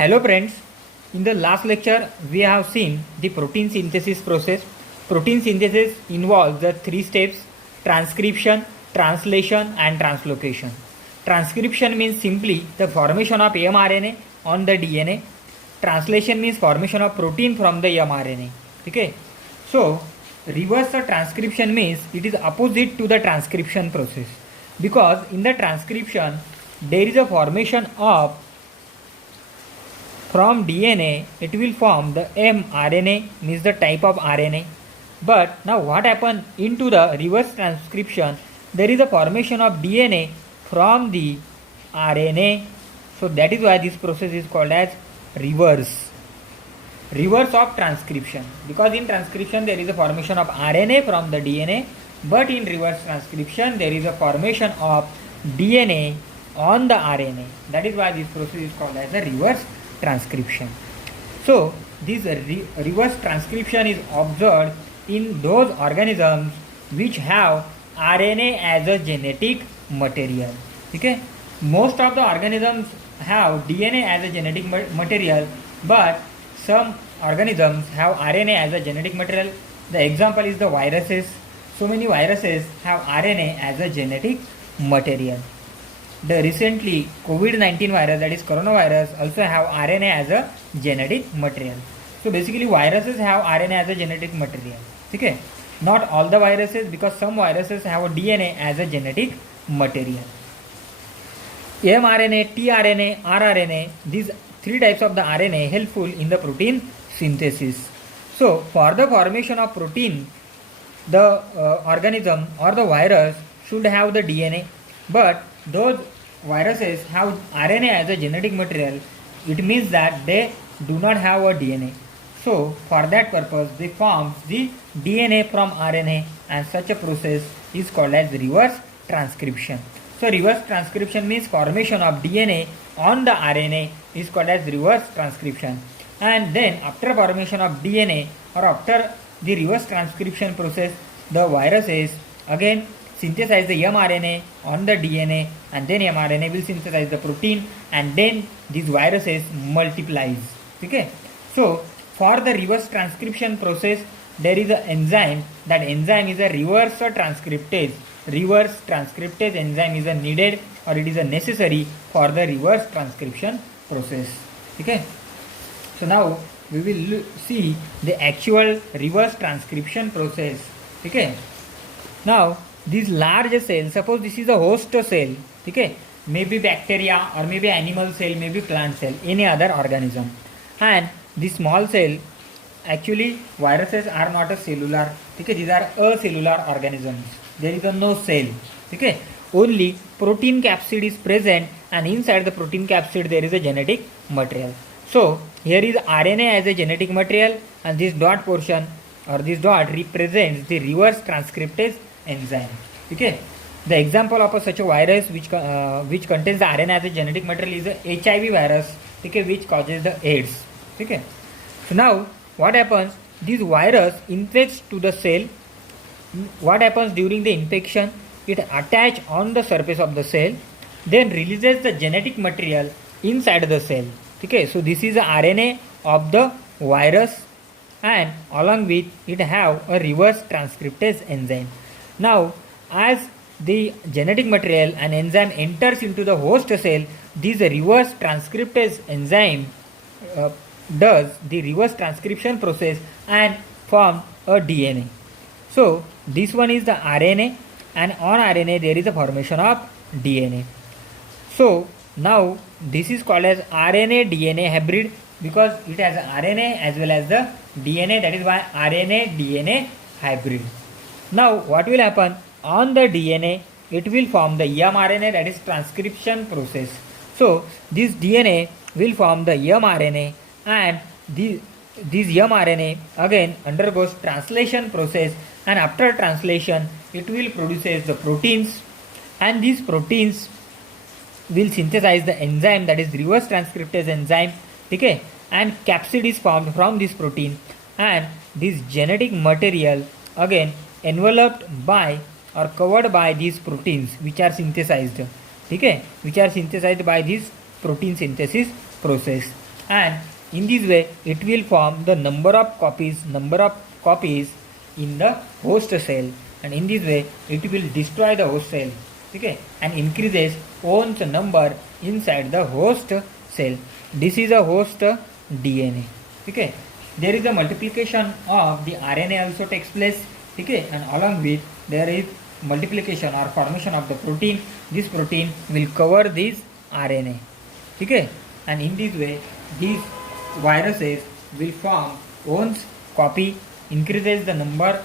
Hello friends, in the last lecture we have seen the protein synthesis process. Protein synthesis involves the three steps: transcription, translation and translocation. Transcription means simply the formation of mRNA on the DNA. Translation means formation of protein from the mRNA. Okay, so reverse transcription means it is opposite to the transcription process, because in the transcription there is a formation of from DNA, it will form the mRNA, means the type of RNA. But now what happens into the reverse transcription, there is a formation of DNA from the RNA. So that is why this process is called as reverse of transcription, because in transcription there is a formation of RNA from the DNA, but in reverse transcription there is a formation of DNA on the RNA. That is why this process is called as a reverse transcription. So this reverse transcription is observed in those organisms which have RNA as a genetic material. Okay, most of the organisms have DNA as a genetic material, but some organisms have RNA as a genetic material. The example is the viruses. So many viruses have RNA as a genetic material. The recently COVID-19 virus, that is coronavirus, also have RNA as a genetic material. So basically viruses have RNA as a genetic material. Okay, not all the viruses, because some viruses have a DNA as a genetic material. mRNA, tRNA, rRNA, these three types of the RNA helpful in the protein synthesis. So for the formation of protein, the organism or the virus should have the DNA, but those viruses have RNA as a genetic material. It means that they do not have a DNA. So for that purpose they form the DNA from RNA, and such a process is called as reverse transcription. So reverse transcription means formation of DNA on the RNA is called as reverse transcription. And then after formation of DNA or after the reverse transcription process, the viruses again synthesize the mRNA on the DNA, and then mRNA will synthesize the protein, and then these viruses multiplies. Okay, so for the reverse transcription process there is an enzyme. That enzyme is a reverse transcriptase. Reverse transcriptase enzyme is a needed, or it is a necessary for the reverse transcription process. Okay, so now we will see the actual reverse transcription process. Okay, now this large cell, suppose this is a host cell, okay, maybe bacteria or maybe animal cell, maybe plant cell, any other organism, and this small cell, actually viruses are not a cellular, okay, these are acellular organisms. There is no cell, okay, only protein capsid is present, and inside the protein capsid there is a genetic material. So here is RNA as a genetic material, and this dot portion or this dot represents the reverse transcriptase enzyme. Okay, the example of such a virus which contains the RNA as a genetic material is the HIV virus, okay, which causes the AIDS. Okay, so now what happens, this virus infects to the cell. What happens during the infection, it attaches on the surface of the cell, then releases the genetic material inside the cell. Okay, so this is the RNA of the virus, and along with it have a reverse transcriptase enzyme. Now as the genetic material and enzyme enters into the host cell, this reverse transcriptase enzyme does the reverse transcription process and form a DNA. So this one is the RNA, and on RNA there is a formation of DNA. So now this is called as RNA DNA hybrid, because it has RNA as well as the DNA. That is why RNA DNA hybrid. Now what will happen, on the DNA it will form the mRNA, that is transcription process. So this DNA will form the mRNA, and this mRNA again undergoes translation process, and after translation it will produces the proteins, and these proteins will synthesize the enzyme, that is reverse transcriptase enzyme. Okay, and capsid is formed from this protein, and this genetic material again enveloped by or covered by these proteins which are synthesized, okay, which are synthesized by this protein synthesis process. and in this way it will form the number of copies in the host cell, and in this way it will destroy the host cell, okay, and increases own number inside the host cell. This is a host DNA, okay. There is a multiplication of the RNA also takes place, okay, and along with there is multiplication or formation of the protein. This protein will cover this RNA, okay, and in this way these viruses will form own copy, increases the number,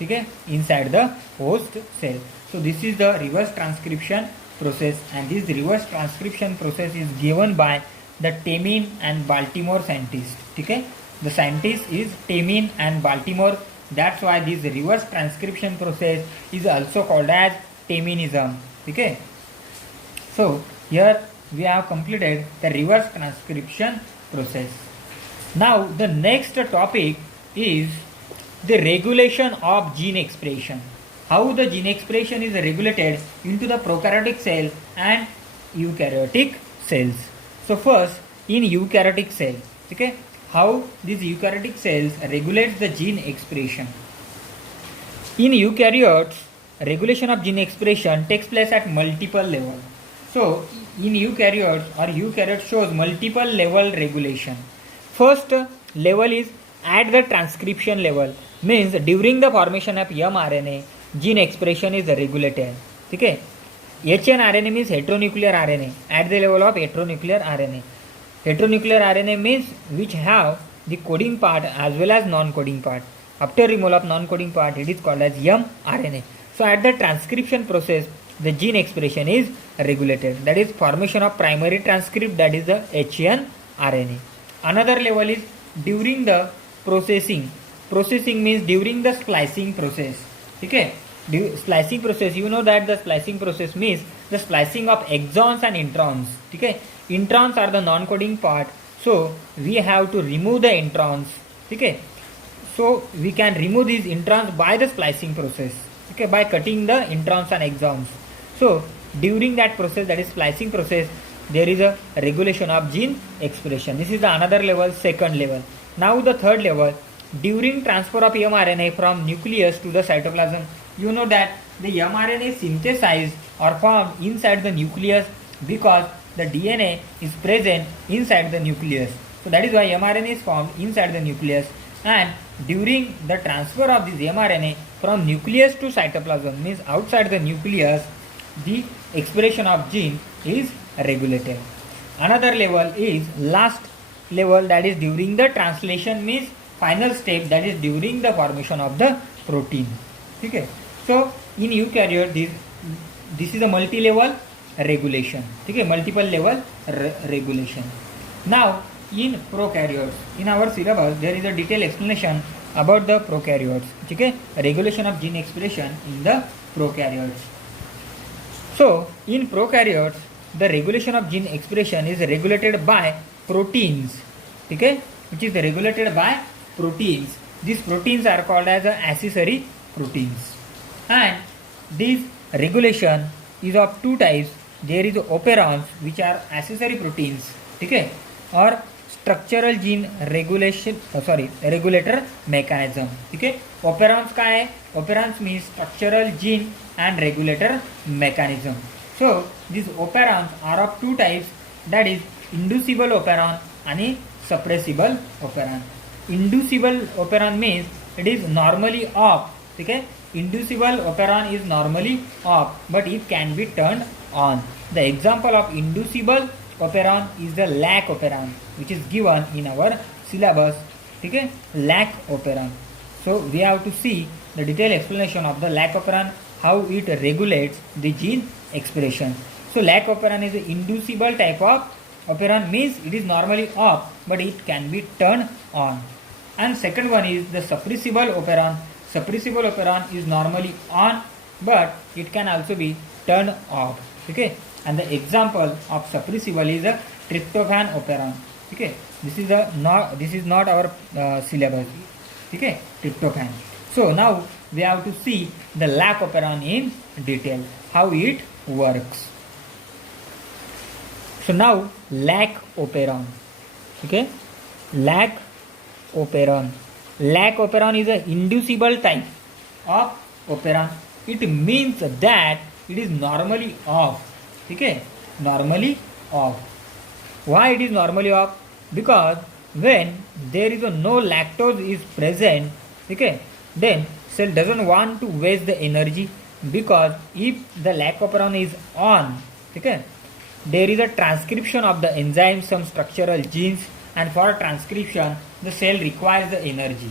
okay, inside the host cell. So this is the reverse transcription process, and this reverse transcription process is given by the Temin and Baltimore scientists, okay. The scientist is Temin and Baltimore. That's why this reverse transcription process is also called as Teminism, okay. So here we have completed the reverse transcription process. Now the next topic is the regulation of gene expression. How the gene expression is regulated into the prokaryotic cell and eukaryotic cells. So first in eukaryotic cell, okay, how these eukaryotic cells regulates the gene expression. In eukaryotes, regulation of gene expression takes place at multiple levels. So in eukaryotes, or eukaryote shows multiple level regulation. First level is at the transcription level, means during the formation of mRNA, gene expression is regulated, okay. HNRNA means heteronuclear RNA, at the level of heteronuclear RNA. Heteronuclear RNA means which have the coding part as well as non-coding part. After removal of non-coding part, it is called as mRNA. So at the transcription process, the gene expression is regulated. That is formation of primary transcript, that is the HNRNA. Another level is during the processing. Processing means during the splicing process, okay. Splicing process, you know that the splicing process means the splicing of exons and introns, okay. Introns are the non-coding part, so we have to remove the introns, okay. So we can remove these introns by the splicing process, okay, by cutting the introns and exons. So during that process, that is splicing process, there is a regulation of gene expression. This is the another level, second level. Now the third level, during transfer of mRNA from nucleus to the cytoplasm, you know that the mRNA is synthesized or formed inside the nucleus because the DNA is present inside the nucleus. So that is why mRNA is formed inside the nucleus, and during the transfer of this mRNA from nucleus to cytoplasm, means outside the nucleus, the expression of gene is regulated. Another level is last level, that is during the translation, means final step, that is during the formation of the protein, okay. So in eukaryote, this is a multi-level regulation, okay, multiple level regulation. Now in prokaryotes, in our syllabus there is a detailed explanation about the prokaryotes, okay, regulation of gene expression in the prokaryotes. So in prokaryotes, the regulation of gene expression is regulated by proteins, okay, which is regulated by proteins. These proteins are called as accessory proteins, and this regulation is of two types. There is operons, which are accessory proteins, okay, or structural gene regulator mechanism, okay. Operons का है? Operons means structural gene and regulator mechanism. So these operons are of two types, that is inducible operon and suppressible operon. Inducible operon means it is normally off, okay. Inducible operon is normally off, but it can be turned on. The example of inducible operon is the lac operon, which is given in our syllabus, okay, lac operon. So we have to see the detailed explanation of the lac operon, how it regulates the gene expression. So lac operon is an inducible type of operon, means it is normally off, but it can be turned on. And second one is the suppressible operon. Suppressible operon is normally on, but it can also be turned off, okay. And the example of suppressible is a tryptophan operon, okay. This is not our syllabus, okay, tryptophan. So now we have to see the lac operon in detail, how it works. So now lac operon. Okay, lac operon. Lac operon is an inducible type of operon. It means that it is normally off. Okay, normally off. Why it is normally off? Because when there is no lactose is present, okay, then cell doesn't want to waste the energy, because if the lac operon is on, okay, there is a transcription of the enzymes, some structural genes, and for transcription the cell requires the energy.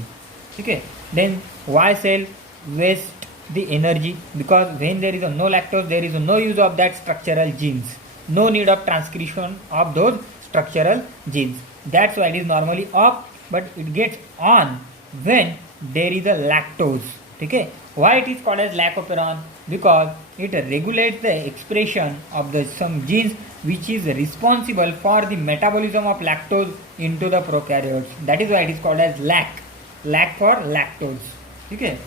Okay, then why cell waste the energy? Because when there is no lactose, there is no use of that structural genes, no need of transcription of those structural genes. That's why it is normally off, but it gets on when there is a lactose. Okay, why it is called as lac operon? Because it regulates the expression of the some genes which is responsible for the metabolism of lactose into the prokaryotes. That is why it is called as lac for lactose. Okay,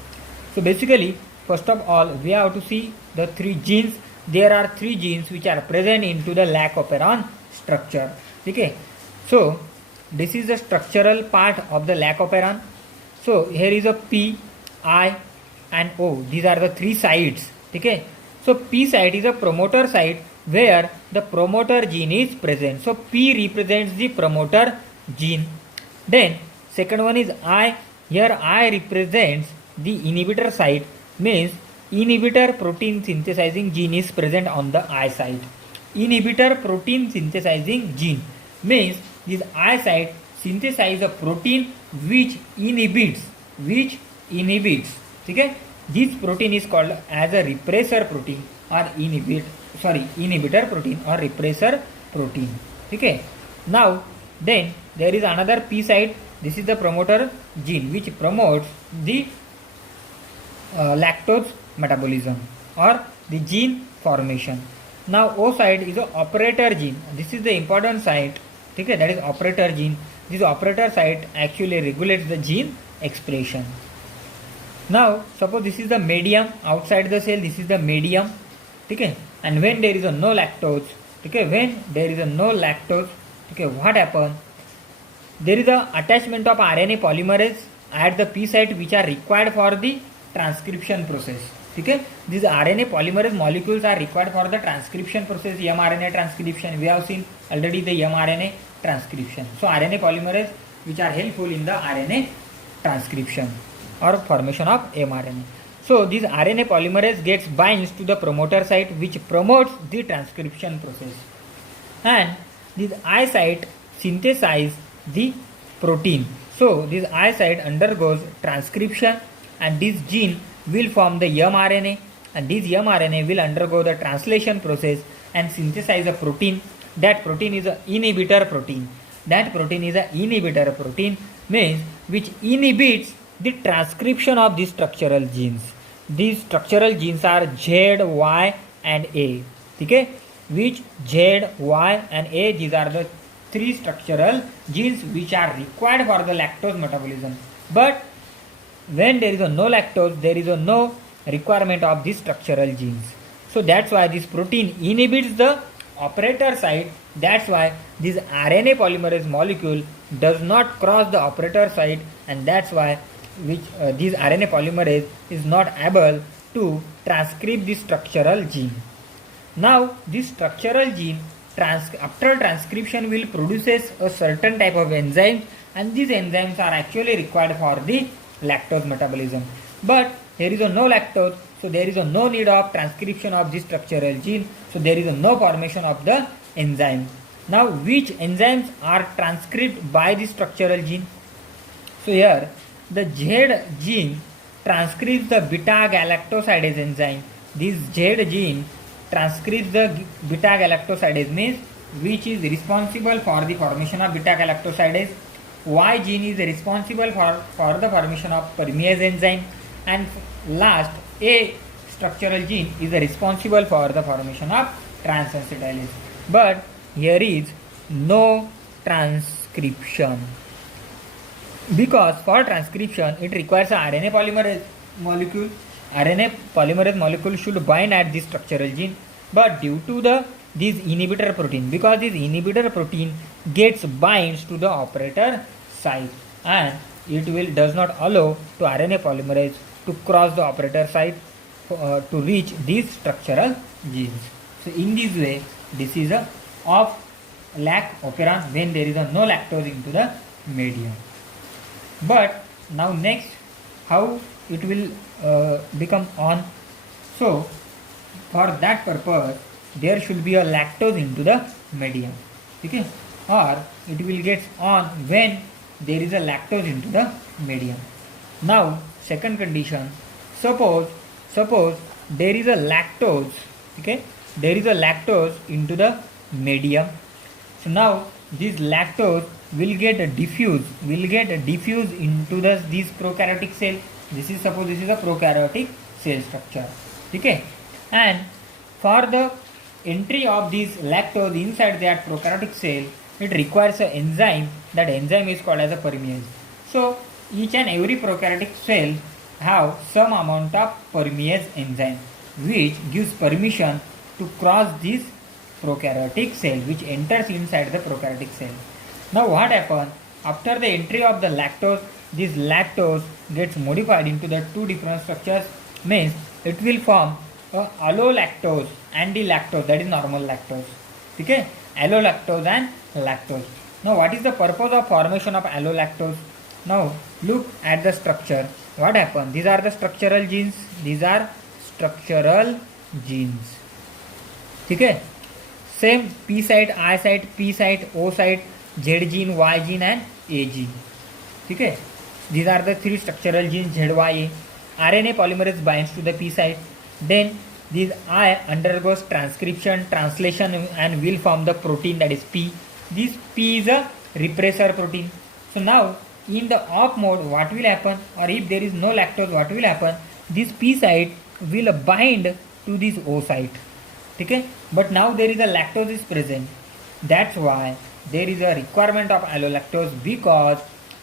so basically, first of all, we have to see the three genes. There are three genes which are present into the lac operon structure. Okay, so this is the structural part of the lac operon. So here is a P, I, and O. These are the three sites. Okay, so P site is a promoter site where the promoter gene is present. So P represents the promoter gene. Then second one is I. Here I represents the inhibitor site, means inhibitor protein synthesizing gene is present on the I site. Inhibitor protein synthesizing gene means this I site synthesize a protein which inhibits. Okay, this protein is called as a repressor protein or inhibitor protein or repressor protein. Okay, now then there is another P site. This is the promoter gene which promotes the lactose metabolism or the gene formation. Now O site is the operator gene. This is the important site. Okay, that is operator gene. This operator site actually regulates the gene expression. Now suppose this is the medium outside the cell. This is the medium. Okay, and when there is no lactose, okay, okay, what happens? There is a attachment of RNA polymerase at the P site which are required for the transcription process. Okay, these RNA polymerase molecules are required for the transcription process, mRNA transcription. We have seen already the mRNA transcription. So RNA polymerase which are helpful in the RNA transcription or formation of mRNA. So this RNA polymerase gets binds to the promoter site which promotes the transcription process, and this I site synthesize the protein. So this I site undergoes transcription, and this gene will form the mRNA, and this mRNA will undergo the translation process and synthesize a protein. That protein is an inhibitor protein. Means which inhibits the transcription of these structural genes. These structural genes are Z, Y, and A. Okay, which Z, Y, and A, these are the three structural genes which are required for the lactose metabolism. But when there is no lactose, there is no requirement of these structural genes. So that's why this protein inhibits the operator site. That's why this RNA polymerase molecule does not cross the operator site, and that's why this RNA polymerase is not able to transcribe the structural gene. Now this structural gene after transcription will produces a certain type of enzymes, and these enzymes are actually required for the lactose metabolism. But there is no lactose, so there is no need of transcription of this structural gene, so there is no formation of the enzyme. Now which enzymes are transcribed by the structural gene? So here the Z gene transcribes the beta galactosidase enzyme. This Z gene transcribes the beta galactosidase, means which is responsible for the formation of beta galactosidase. Y gene is responsible for the formation of permease enzyme, and last A structural gene is responsible for the formation of transacetylase. But here is no transcription, because for transcription it requires an RNA polymerase molecule. RNA polymerase molecule should bind at this structural gene, but due to this inhibitor protein, because this inhibitor protein gets binds to the operator site, and it does not allow to RNA polymerase to cross the operator site to reach these structural genes. So in this way, this is a of lac operon when there is a no lactose into the medium. But now next, how it will become on? So for that purpose, there should be a lactose into the medium, okay, or it will get on when there is a lactose into the medium. Now second condition, suppose there is a lactose, okay, there is a lactose into the medium. So now this lactose will get diffused into this prokaryotic cell. This is, suppose this is a prokaryotic cell structure, okay, and for the entry of this lactose inside that prokaryotic cell, it requires an enzyme. That enzyme is called as a permease. So each and every prokaryotic cell have some amount of permease enzyme which gives permission to cross this prokaryotic cell, which enters inside the prokaryotic cell. Now what happens after the entry of the lactose? This lactose gets modified into the two different structures, means it will form allolactose and lactose, that is normal lactose, okay, allolactose and lactose. Now what is the purpose of formation of allolactose? Now look at the structure. What happens? These are the structural genes. Okay, same P site, I site, P site, O site, Z gene, Y gene and A gene. Okay, these are the three structural genes, ZYA. RNA polymerase binds to the P site. Then this I undergoes transcription, translation and will form the protein, that is P. This P is a repressor protein. So now in the off mode, what will happen, or if there is no lactose, what will happen? This P site will bind to this O site. Okay, but now there is a lactose is present. That's why there is a requirement of allolactose, because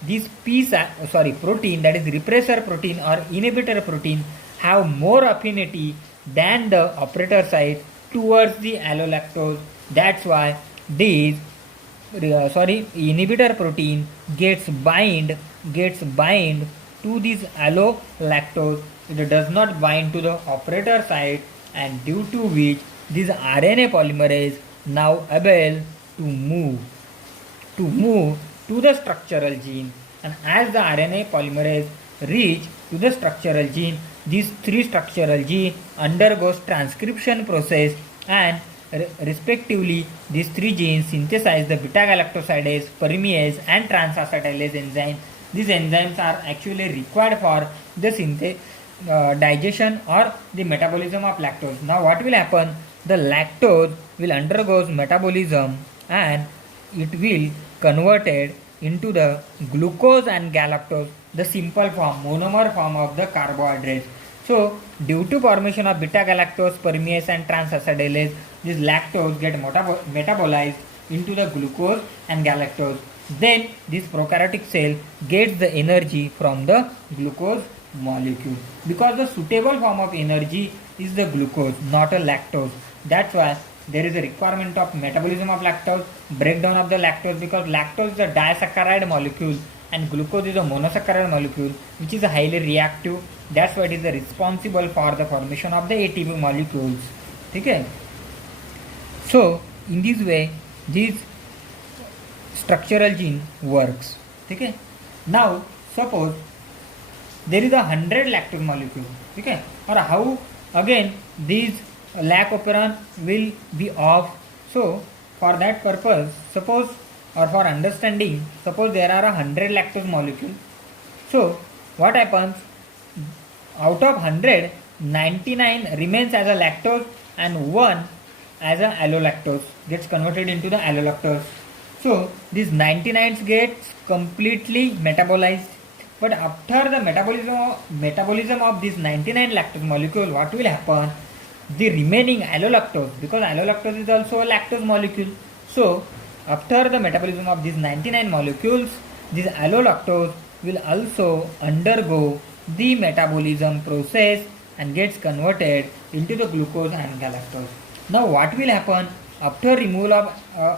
this protein, that is repressor protein or inhibitor protein, have more affinity than the operator site towards the allolactose. That's why this inhibitor protein gets bind to this allolactose. It does not bind to the operator site, and due to which this RNA polymerase now able to move to the structural gene. And as the RNA polymerase reach to the structural gene, these three structural gene undergoes transcription process, and respectively these three genes synthesize the beta-galactosidase, permease and transacetylase enzyme. These enzymes are actually required for the digestion or the metabolism of lactose. Now what will happen? The lactose will undergoes metabolism and it will converted into the glucose and galactose, the simple form, monomer form of the carbohydrates. So due to formation of beta-galactose, permease and transacetylase, this lactose get metabolized into the glucose and galactose. Then this prokaryotic cell gets the energy from the glucose molecule, because the suitable form of energy is the glucose, not a lactose. That's why there is a requirement of metabolism of lactose, breakdown of the lactose, because lactose is a disaccharide molecule and glucose is a monosaccharide molecule which is highly reactive. That's why it is responsible for the formation of the ATP molecules. Okay. So in this way this structural gene works. Okay. Now suppose there is 100 lactose molecules, okay, or how again these lac operon will be off. So for that purpose, suppose, or for understanding, suppose there are 100 lactose molecules. So what happens? Out of 100, 99 remains as a lactose and 1 as a allolactose, gets converted into the allolactose. So these 99s gets completely metabolized. But after the metabolism of this 99 lactose molecule, what will happen? The remaining allolactose, because allolactose is also a lactose molecule. So after the metabolism of these 99 molecules, this allolactose will also undergo the metabolism process and gets converted into the glucose and galactose. Now what will happen? after removal of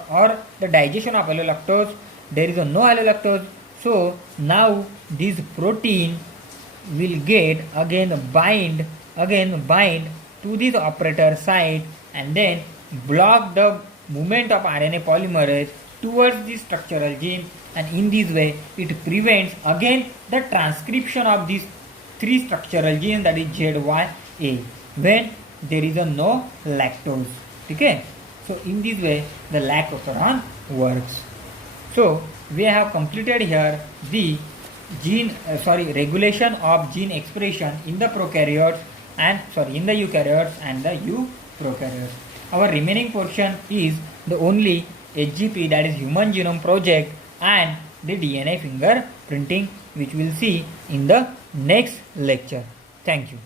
or the digestion of allolactose, there is a no allolactose. So now this protein will get bind to this operator site and then block the movement of RNA polymerase towards the structural gene, and in this way it prevents again the transcription of these three structural genes, that is ZYA, when there is a no lactose. Okay, so in this way the lactoferrin works. So we have completed here the regulation of gene expression in the prokaryotes and in the eukaryotes and the euprokaryotes. Our remaining portion is the only HGP, that is Human Genome Project, and the DNA fingerprinting, which we'll see in the next lecture. Thank you.